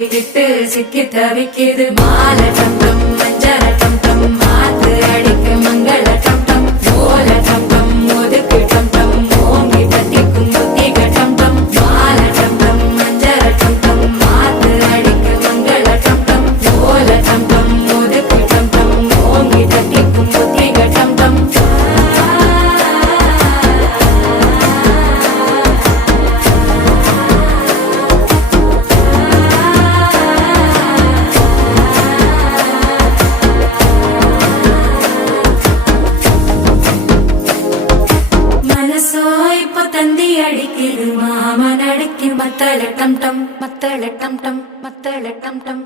விட்டு சிக்கி தவிக்குது மால டம் டம் மஞ்சள டம் டம் மாத்து அடிக்கு மங்கள டம் டம் ஓல டம் டம் ஒதுக்கு டம் டம் ஓங்கி தட்டிக்கும் புத்திக டம் டம் மால டம் டம் மஞ்சள டம் டம் மாத்து அடிக்கு மங்கள டம் டம் ஓல டம் டம் ஒதுக்கு டம் டம் ஓங்கி தட்டிக்கும் புத்திக டம் டம் தந்தி அடிக்குது மாமன் அடிக்கு மத்தள டம் டம் மத்தள டம் டம் மத்தள டம் டம்